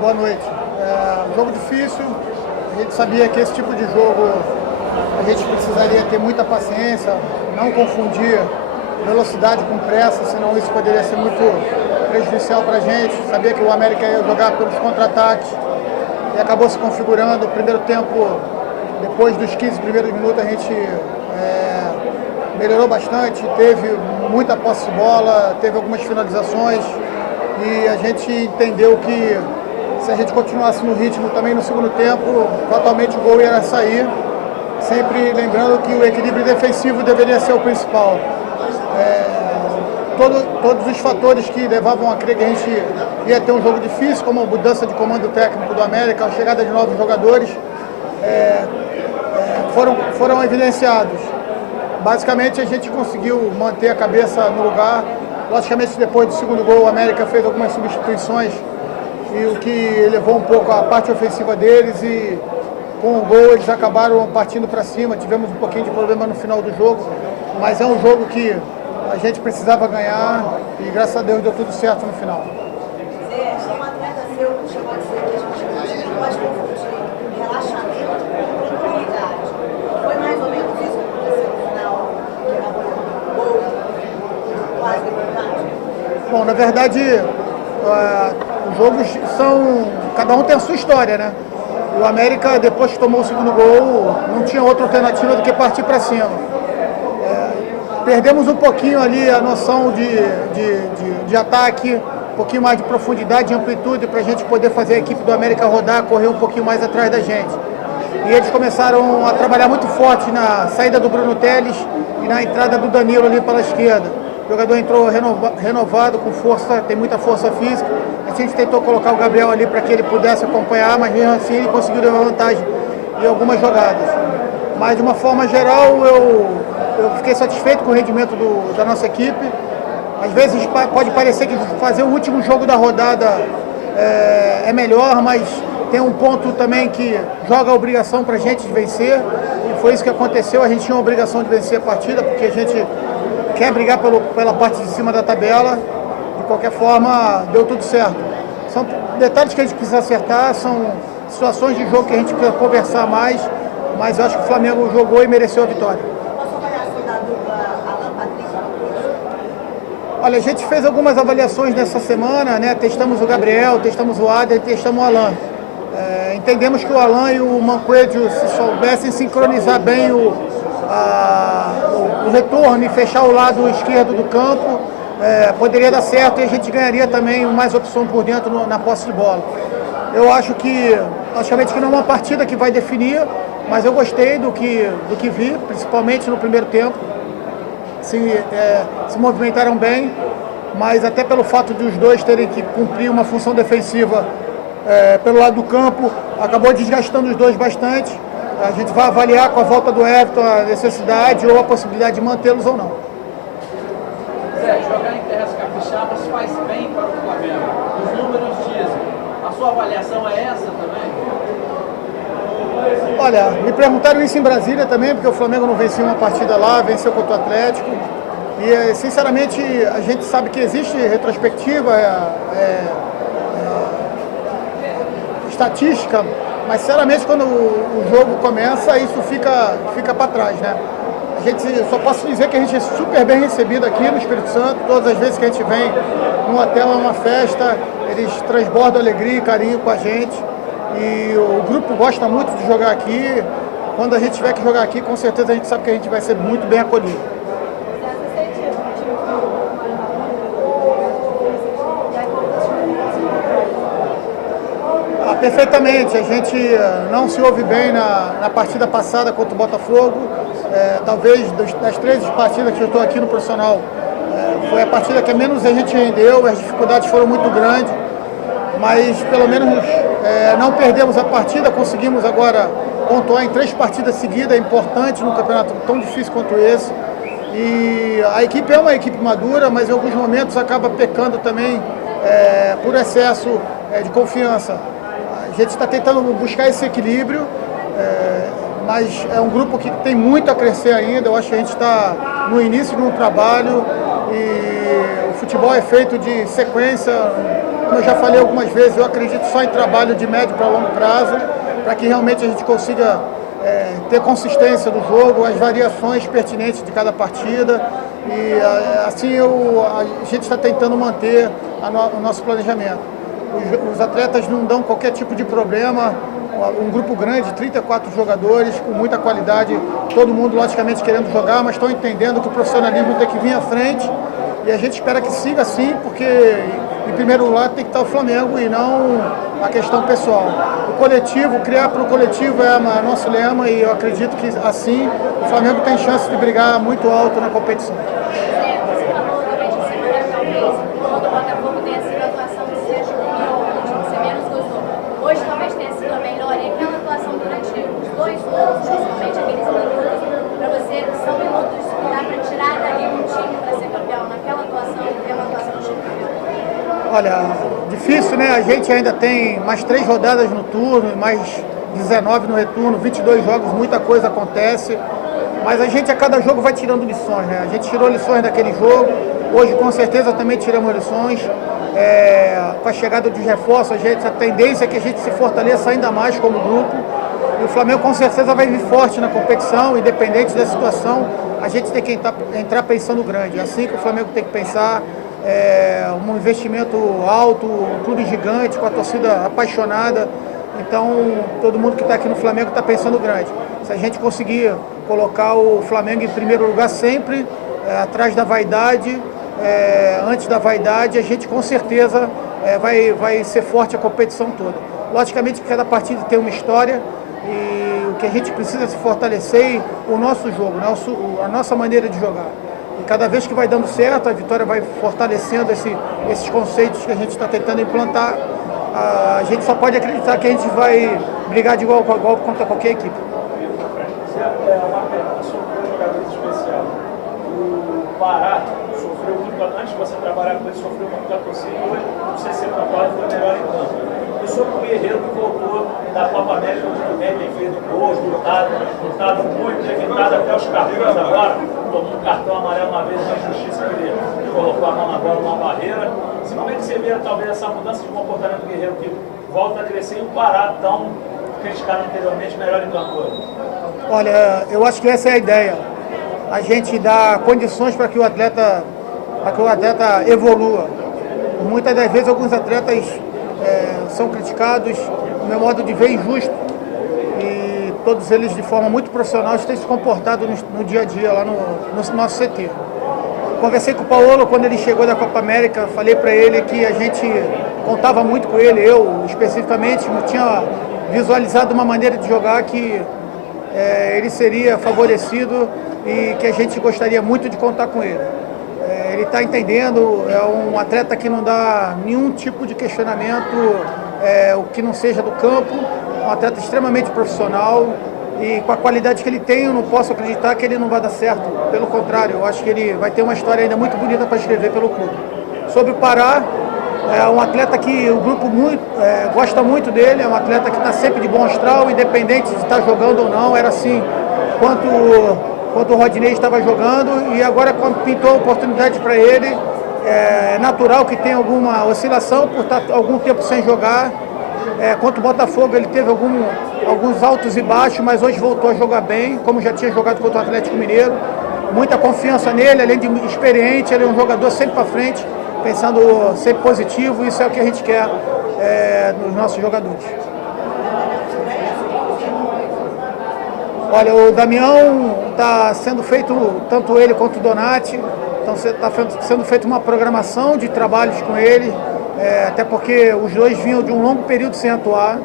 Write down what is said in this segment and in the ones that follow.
Boa noite. Jogo difícil, a gente sabia que esse tipo de jogo a gente precisaria ter muita paciência, não confundir velocidade com pressa, senão isso poderia ser muito prejudicial para a gente. Sabia que o América ia jogar pelos contra-ataques e acabou se configurando. O primeiro tempo, depois dos 15 primeiros minutos, a gente melhorou bastante, teve muita posse de bola, teve algumas finalizações e a gente entendeu que se a gente continuasse no ritmo também no segundo tempo, fatalmente o gol ia sair, sempre lembrando que o equilíbrio defensivo deveria ser o principal. Todos os fatores que levavam a crer que a gente ia ter um jogo difícil, como a mudança de comando técnico do América, a chegada de novos jogadores, foram evidenciados. Basicamente a gente conseguiu manter a cabeça no lugar. Logicamente depois do segundo gol o América fez algumas substituições, e o que elevou um pouco a parte ofensiva deles, e com o gol eles acabaram partindo para cima. Tivemos um pouquinho de problema no final do jogo, mas é um jogo que a gente precisava ganhar e graças a Deus deu tudo certo no final. Zé, um atleta seu que chegou a dizer que a gente não pode confundir relaxamento com tranquilidade. Foi mais ou menos isso que aconteceu no final, que acabou o gol, quase empate? Bom, na verdade, os jogos são... cada um tem a sua história, né? E o América, depois que tomou o segundo gol, não tinha outra alternativa do que partir para cima. Perdemos um pouquinho ali a noção de ataque, um pouquinho mais de profundidade e amplitude para a gente poder fazer a equipe do América rodar, correr um pouquinho mais atrás da gente. E eles começaram a trabalhar muito forte na saída do Bruno Teles e na entrada do Danilo ali pela esquerda. O jogador entrou renovado, com força, tem muita força física. A gente tentou colocar o Gabriel ali para que ele pudesse acompanhar, mas mesmo assim ele conseguiu levar vantagem em algumas jogadas. Mas de uma forma geral eu fiquei satisfeito com o rendimento da nossa equipe. Às vezes pode parecer que fazer o último jogo da rodada é melhor, mas tem um ponto também que joga a obrigação para a gente de vencer. E foi isso que aconteceu. A gente tinha a obrigação de vencer a partida, porque a gente quer brigar pela parte de cima da tabela. De qualquer forma, deu tudo certo. São detalhes que a gente precisa acertar, são situações de jogo que a gente precisa conversar mais, mas eu acho que o Flamengo jogou e mereceu a vitória. Qual a sua avaliação da dupla Alan Patrick? Olha, a gente fez algumas avaliações nessa semana, né? Testamos o Gabriel, testamos o Ader, testamos o Alan. Entendemos que o Alan e o Mancoedio, se soubessem sincronizar bem o retorno e fechar o lado esquerdo do campo, poderia dar certo e a gente ganharia também mais opção por dentro na posse de bola. Eu acho que, logicamente, que não é uma partida que vai definir, mas eu gostei do que vi, principalmente no primeiro tempo. Se movimentaram bem, mas até pelo fato de os dois terem que cumprir uma função defensiva pelo lado do campo, acabou desgastando os dois bastante. A gente vai avaliar com a volta do Everton a necessidade ou a possibilidade de mantê-los ou não. Zé, jogar em terras capixabas faz bem para o Flamengo. Os números dizem. A sua avaliação é essa também? Olha, me perguntaram isso em Brasília também, porque o Flamengo não venceu uma partida lá, venceu contra o Atlético. E, sinceramente, a gente sabe que existe retrospectiva, estatística, mas, sinceramente, quando o jogo começa, isso fica para trás, né? Só posso dizer que a gente é super bem recebido aqui no Espírito Santo. Todas as vezes que a gente vem num hotel, é uma festa, eles transbordam alegria e carinho com a gente. E o grupo gosta muito de jogar aqui. Quando a gente tiver que jogar aqui, com certeza a gente sabe que a gente vai ser muito bem acolhido. Perfeitamente, a gente não se ouve bem na partida passada contra o Botafogo. Talvez das 13 partidas que eu estou aqui no profissional, foi a partida que menos a gente rendeu, as dificuldades foram muito grandes, mas pelo menos não perdemos a partida, conseguimos agora pontuar em 3 partidas seguidas, é importante num campeonato tão difícil quanto esse. E a equipe é uma equipe madura, mas em alguns momentos acaba pecando também por excesso de confiança. A gente está tentando buscar esse equilíbrio, mas é um grupo que tem muito a crescer ainda. Eu acho que a gente está no início de um trabalho e o futebol é feito de sequência. Como eu já falei algumas vezes, eu acredito só em trabalho de médio para longo prazo, para que realmente a gente consiga ter consistência do jogo, as variações pertinentes de cada partida e assim a gente está tentando manter o nosso planejamento. Os atletas não dão qualquer tipo de problema, um grupo grande, 34 jogadores, com muita qualidade, todo mundo logicamente querendo jogar, mas estão entendendo que o profissionalismo tem que vir à frente e a gente espera que siga assim, porque em primeiro lugar tem que estar o Flamengo e não a questão pessoal. O coletivo, criar para o coletivo é nosso lema e eu acredito que assim o Flamengo tem chance de brigar muito alto na competição. Você falou durante a semana, talvez, quando o Botafogo tenha sido a atuação que seja pior, o time que você menos gostou. Hoje talvez tenha sido a melhor e aquela atuação durante os 2 gols, principalmente aqueles minutos, para você, são minutos que dá para tirar dali um time para ser campeão, naquela atuação, ter uma atuação de campeão. Olha, difícil, né? A gente ainda tem mais 3 rodadas no turno, mais 19 no retorno, 22 jogos, muita coisa acontece. Mas a gente a cada jogo vai tirando lições, né? A gente tirou lições daquele jogo, hoje com certeza também tiramos lições. Com a chegada dos reforços, a tendência é que a gente se fortaleça ainda mais como grupo. E o Flamengo com certeza vai vir forte na competição, independente da situação, a gente tem que entrar pensando grande. É assim que o Flamengo tem que pensar. Um investimento alto, um clube gigante, com a torcida apaixonada. Então, todo mundo que está aqui no Flamengo está pensando grande. Se a gente conseguir colocar o Flamengo em primeiro lugar sempre, atrás da vaidade, antes da vaidade, a gente com certeza vai ser forte a competição toda. Logicamente que cada partida tem uma história e o que a gente precisa é se fortalecer o nosso jogo, a nossa maneira de jogar. E cada vez que vai dando certo, a vitória vai fortalecendo esses conceitos que a gente está tentando implantar. A gente só pode acreditar que a gente vai brigar de igual a igual contra qualquer equipe. Sofreu jogadores especiais. O Pará sofreu muito, antes de você trabalhar com ele, sofreu muito da torcida. Hoje, não sei se foi melhor em campo. E sobre o Guerreiro que voltou da Copa América muito bem, tem feito gols, lutado muito, evitado até os cartões agora. Tomou um cartão amarelo uma vez na justiça que ele colocou a mão na bola numa barreira. Como é que você vê talvez essa mudança de comportamento do Guerreiro que volta a crescer e o Pará tão criticado anteriormente melhor em campo? Olha, eu acho que essa é a ideia. A gente dá condições para que o atleta evolua. Muitas das vezes alguns atletas são criticados, no meu modo de ver, injusto. E todos eles, de forma muito profissional, têm se comportado no dia a dia lá no nosso CT. Conversei com o Paulo quando ele chegou da Copa América, falei para ele que a gente contava muito com ele, eu especificamente, tinha visualizado uma maneira de jogar que ele seria favorecido e que a gente gostaria muito de contar com ele. Ele está entendendo, é um atleta que não dá nenhum tipo de questionamento, o que não seja do campo, um atleta extremamente profissional e com a qualidade que ele tem, eu não posso acreditar que ele não vai dar certo. Pelo contrário, eu acho que ele vai ter uma história ainda muito bonita para escrever pelo clube. Sobre o Pará, é um atleta que o grupo gosta muito dele, é um atleta que está sempre de bom astral, independente de estar jogando ou não, era assim quanto o Rodinei estava jogando, e agora quando pintou a oportunidade para ele, é natural que tenha alguma oscilação por estar algum tempo sem jogar. Contra o Botafogo ele teve alguns altos e baixos, mas hoje voltou a jogar bem, como já tinha jogado contra o Atlético Mineiro. Muita confiança nele, além de experiente, ele é um jogador sempre para frente, pensando sempre positivo, isso é o que a gente quer nos nossos jogadores. Olha, o Damião está sendo feito, tanto ele quanto o Donati, está sendo feita uma programação de trabalhos com ele, até porque os dois vinham de um longo período sem atuar.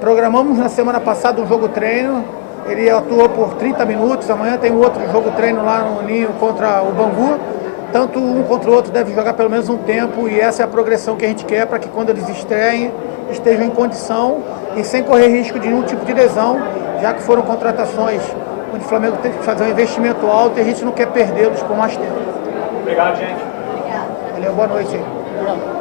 Programamos na semana passada um jogo-treino, ele atuou por 30 minutos, amanhã tem um outro jogo-treino lá no Ninho contra o Bangu. Tanto um contra o outro deve jogar pelo menos um tempo e essa é a progressão que a gente quer para que quando eles estreiem, estejam em condição e sem correr risco de nenhum tipo de lesão, já que foram contratações onde o Flamengo tem que fazer um investimento alto e a gente não quer perdê-los por mais tempo. Obrigado, gente. Valeu, boa noite aí.